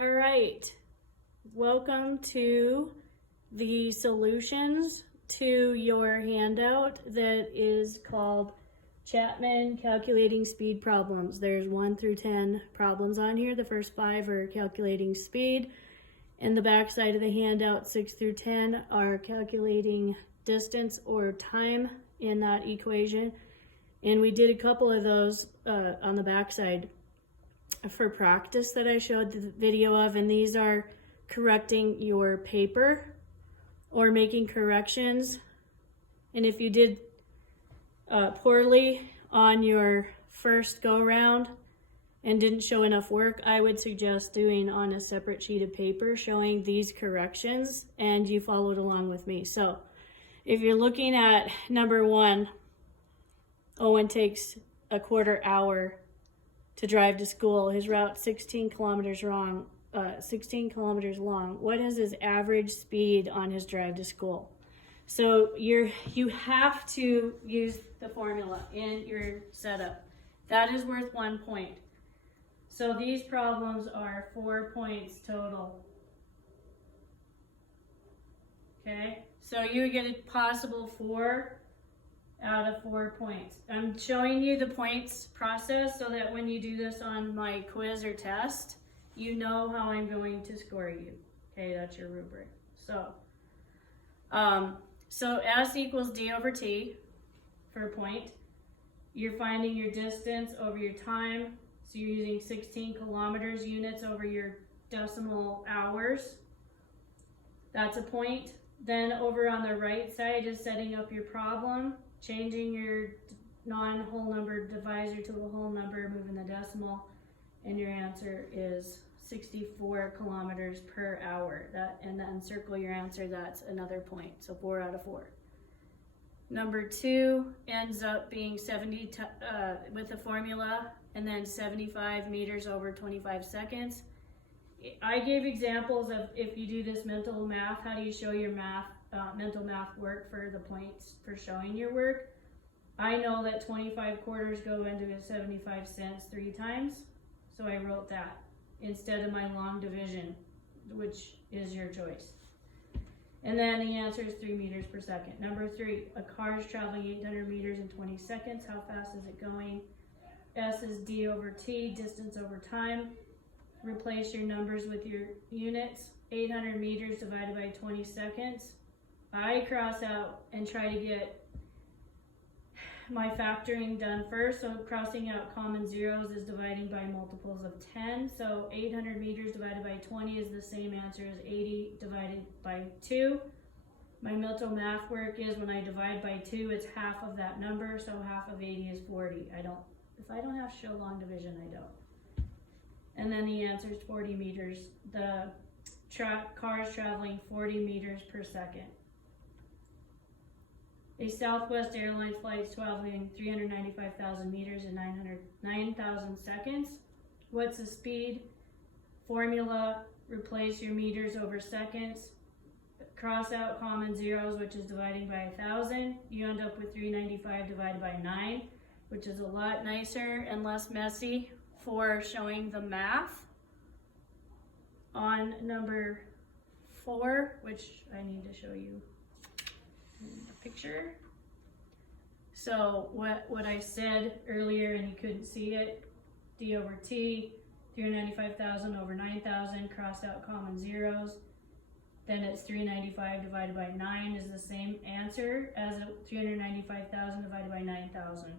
All right, welcome to the solutions to your handout that is called Chapman Calculating Speed Problems. There's 1 through 10 problems on here. The first 5 are calculating speed, and the back side of the handout, 6 through 10, are calculating distance or time in that equation. And we did a couple of those on the back side for practice that I showed the video of, and these are correcting your paper or making corrections. And if you did poorly on your first go round and didn't show enough work, I would suggest doing on a separate sheet of paper showing these corrections, and you followed along with me. So if you're looking at number 1, Owen takes a quarter hour to drive to school. His route 16 kilometers long. What is his average speed on his drive to school? So you have to use the formula in your setup. That is worth 1 point. So these problems are 4 points total. Okay, so you would get a possible 4 out of 4 points. I'm showing you the points process so that when you do this on my quiz or test, you know how I'm going to score you. Okay, that's your rubric. So S equals D over T for a point. You're finding your distance over your time. So you're using 16 kilometers units over your decimal hours. That's a point. Then over on the right side is setting up your problem, changing your non-whole number divisor to a whole number, moving the decimal, and your answer is 64 kilometers per hour. And then circle your answer, that's another point. So 4 out of 4. Number 2 ends up being 70 with the formula, and then 75 meters over 25 seconds. I gave examples of if you do this mental math, how do you show your mental math work for the points for showing your work. I know that 25 quarters go into a 75 cents 3 times, so I wrote that instead of my long division, which is your choice. And then the answer is 3 meters per second. Number 3, a car is traveling 800 meters in 20 seconds. How fast is it going? S is D over T, distance over time. Replace your numbers with your units. 800 meters divided by 20 seconds. I cross out and try to get my factoring done first. So crossing out common zeros is dividing by multiples of 10. So 800 meters divided by 20 is the same answer as 80 divided by 2. My mental math work is when I divide by 2, it's half of that number. So half of 80 is 40. If I don't have to show long division, I don't. And then the answer is 40 meters. The car is traveling 40 meters per second. A Southwest Airlines flight is traveling 395,000 meters in 9,000 seconds. What's the speed? Formula, replace your meters over seconds. Cross out common zeros, which is dividing by 1,000. You end up with 395 divided by 9, which is a lot nicer and less messy for showing the math. On number 4, which I need to show you a picture. So what I said earlier, and you couldn't see it, D over T, 395,000 over 9,000, crossed out common zeros. Then it's 395 divided by 9 is the same answer as 395,000 divided by 9,000.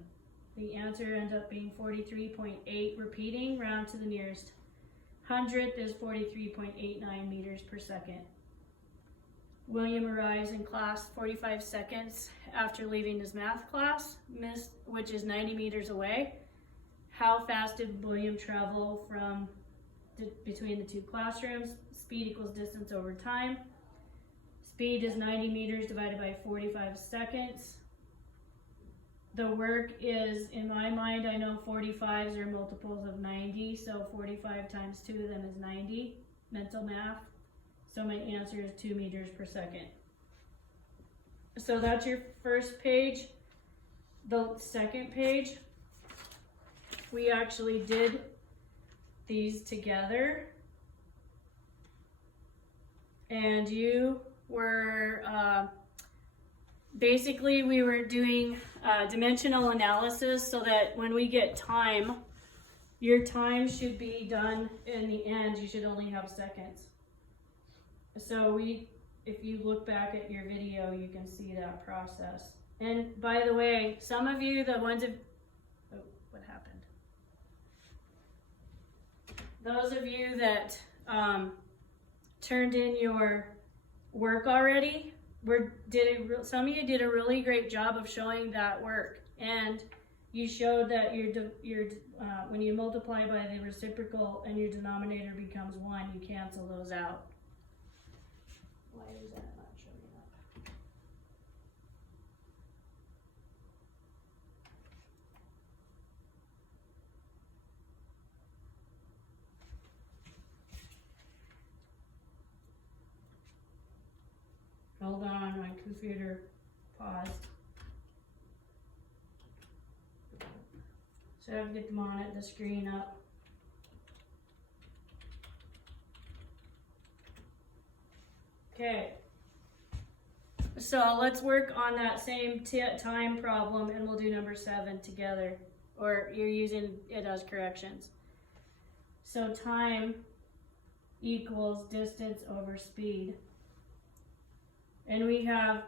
The answer ends up being 43.8, repeating, round to the nearest hundredth is 43.89 meters per second. William arrives in class 45 seconds after leaving his math class, which is 90 meters away. How fast did William travel from between the 2 classrooms? Speed equals distance over time. Speed is 90 meters divided by 45 seconds. The work is, in my mind, I know 45s are multiples of 90, so 45 times 2 of them is 90, mental math. So my answer is 2 meters per second. So that's your first page. The second page, we actually did these together. and you were, basically we were doing dimensional analysis so that when we get time, your time should be done in the end, you should only have seconds. So if you look back at your video, you can see that process. And by the way, some of you, the ones of, oh, what happened? Those of you that turned in your work already, some of you did a really great job of showing that work, and you showed that when you multiply by the reciprocal and your denominator becomes 1, you cancel those out. Why is that not showing up? Hold on, my computer paused. So I have to get the screen up. Okay. So let's work on that same time problem, and we'll do number 7 together, or you're using it as corrections. So time equals distance over speed. And we have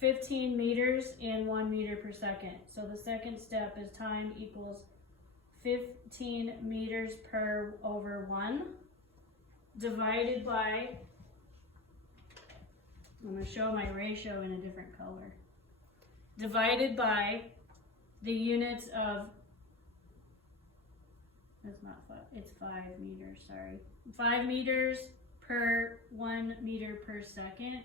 15 meters in 1 meter per second. So the second step is time equals 15 meters per over 1 divided by, I'm going to show my ratio in a different color, divided by the units of, that's not 5, it's 5 meters, sorry. 5 meters per 1 meter per second.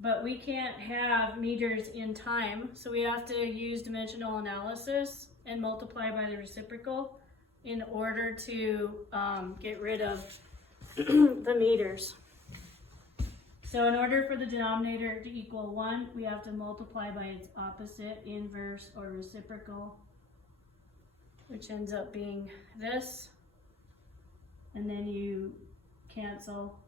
But we can't have meters in time, so we have to use dimensional analysis and multiply by the reciprocal in order to get rid of the meters. So in order for the denominator to equal 1, we have to multiply by its opposite, inverse, or reciprocal, which ends up being this. And then you cancel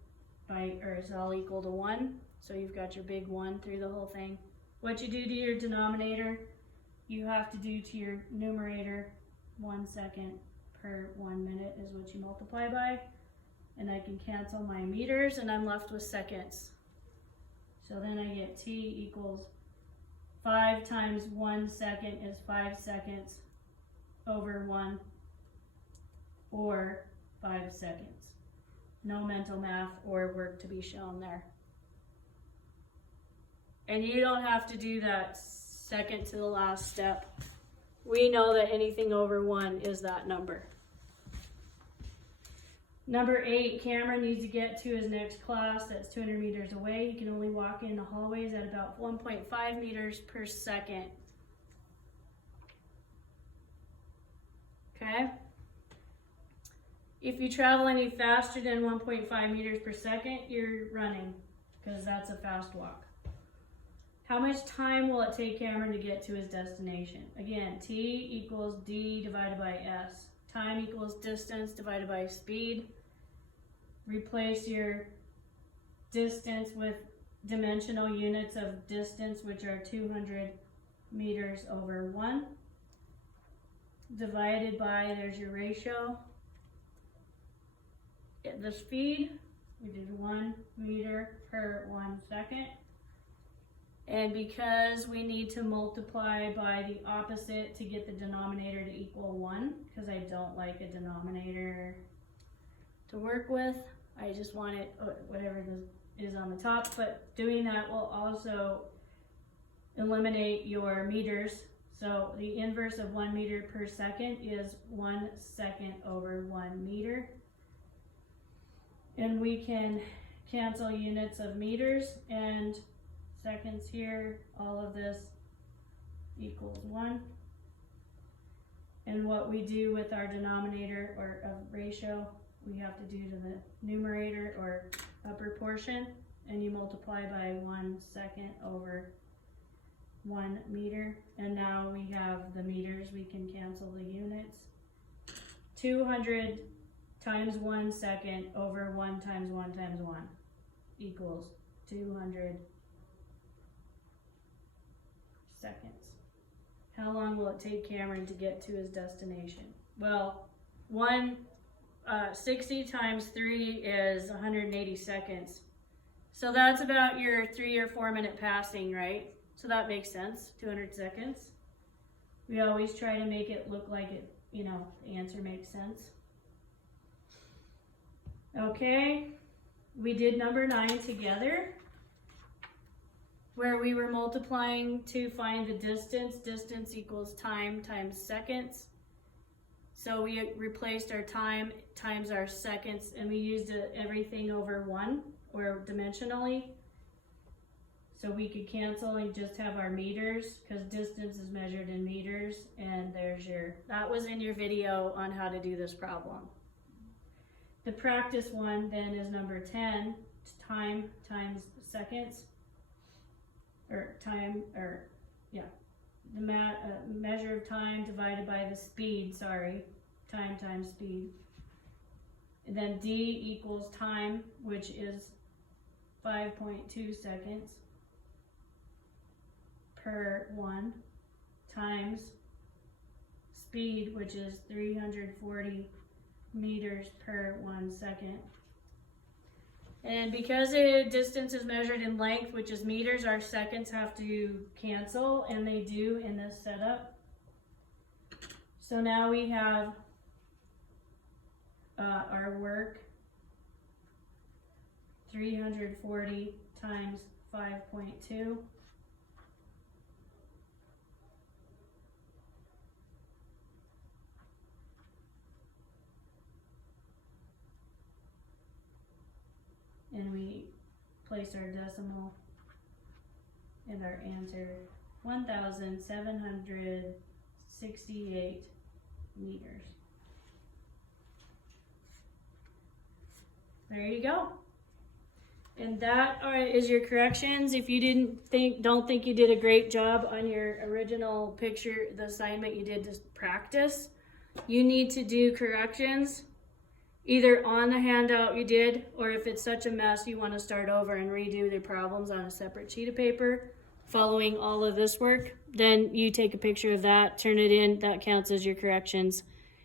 by, or it's all equal to 1. So you've got your big 1 through the whole thing. What you do to your denominator, you have to do to your numerator. 1 second per 1 minute is what you multiply by. And I can cancel my meters, and I'm left with seconds. So then I get T equals 5 times 1 second is 5 seconds over 1, or 5 seconds. No mental math or work to be shown there. And you don't have to do that second to the last step. We know that anything over 1 is that number. Number 8, Cameron needs to get to his next class that's 200 meters away. He can only walk in the hallways at about 1.5 meters per second. Okay? If you travel any faster than 1.5 meters per second, you're running, because that's a fast walk. How much time will it take Cameron to get to his destination? Again, T equals D divided by S. Time equals distance divided by speed. Replace your distance with dimensional units of distance, which are 200 meters over 1. Divided by, there's your ratio. The speed, we did 1 meter per 1 second. And because we need to multiply by the opposite to get the denominator to equal 1, because I don't like a denominator to work with, I just want it, whatever is on the top, but doing that will also eliminate your meters. So the inverse of 1 meter per second is 1 second over 1 meter. And we can cancel units of meters and seconds here. All of this equals 1. And what we do with our denominator or ratio, we have to do to the numerator or upper portion, and you multiply by 1 second over 1 meter. And now we have the meters, we can cancel the units. 200 times 1 second over 1 times 1 times 1 equals 200 seconds. How long will it take Cameron to get to his destination? Well, 60 times 3 is 180 seconds. So that's about your 3 or 4 minute passing, right? So that makes sense, 200 seconds. We always try to make it look like it, you know, the answer makes sense. Okay, we did number 9 together, where we were multiplying to find the distance. Distance equals time times seconds. So we replaced our time times our seconds, and we used everything over 1 or dimensionally. So we could cancel and just have our meters, because distance is measured in meters, and there's that was in your video on how to do this problem. The practice one then is number 10, time times seconds, or time, or yeah, the measure of time divided by the speed, time times speed. And then D equals time, which is 5.2 seconds per 1, times speed, which is 340 meters per 1 second. And because the distance is measured in length, which is meters, our seconds have to cancel, and they do in this setup. So now we have our work, 340 times 5.2. And we place our decimal and our answer, 1,768 meters. There you go. And that is your corrections. If you don't think you did a great job on your original picture, the assignment you did to practice, you need to do corrections either on the handout you did, or if it's such a mess you want to start over and redo the problems on a separate sheet of paper following all of this work, then you take a picture of that, turn it in, that counts as your corrections,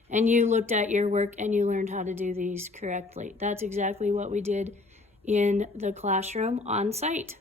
and you looked at your work and you learned how to do these correctly. That's exactly what we did in the classroom on site.